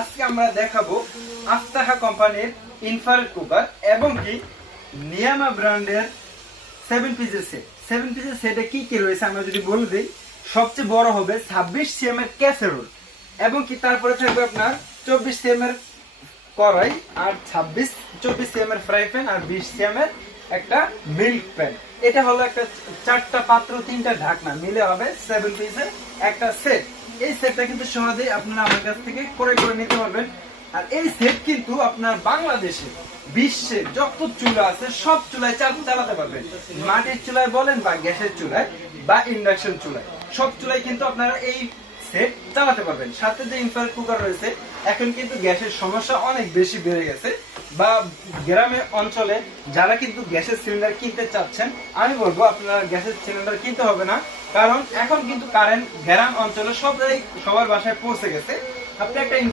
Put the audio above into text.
আজকে আমরা দেখাবো আস্তাহা কোম্পানির ইনফ্রারেড কুকার এবং কি নিয়ামা ব্র্যান্ডের 7 পিসের সেট। 7 পিসের সেটে কি কি রয়েছে আমরা যদি বলে দিই, সবচেয়ে বড় হবে 26 সিএম এর ক্যাসেরোল এবং কি তারপরে থাকবে আপনার 24 সিএম এর কড়াই আর 24 সিএম এর ফ্রাই প্যান আর 20 সিএম এর একটা মিল্ক প্যান। এটা হলো একটা 4টা পাত্র 3টা ঢাকনা মিলে হবে 7 পিসের একটা সেট। এই সেটটা কিন্তু সহজেই আপনারা আমার কাছ থেকে ক্রয় করে নিতে পারবেন। আর এই সেট কিন্তু আপনার বাংলাদেশে বিশ্বে যত চুলা আছে সব চুলায় চালাতে পারবেন। মাটির চুলায় বলেন বা গ্যাসের চুলায় বা ইন্ডাকশন চুলায়, সব চুলায় কিন্তু আপনারা এই সেট চালাতে পারবেন। সাথে যে ইনফ্রারেড কুকার রয়েছে, এখন কিন্তু গ্যাসের সমস্যা অনেক বেশি বেড়ে গেছে, বা গ্রামে অঞ্চলে যারা কিন্তু গ্যাসের সিলিন্ডার কিনতে চাচ্ছেন, আমি বলবো আপনারা গ্যাসের সিলিন্ডার কিনতে হবে না, কারণ এখন কিন্তু কারেন্ট গ্রাম অঞ্চলে সব জায়গায় সবার বাসায় পৌঁছে গেছে। আপনি একটা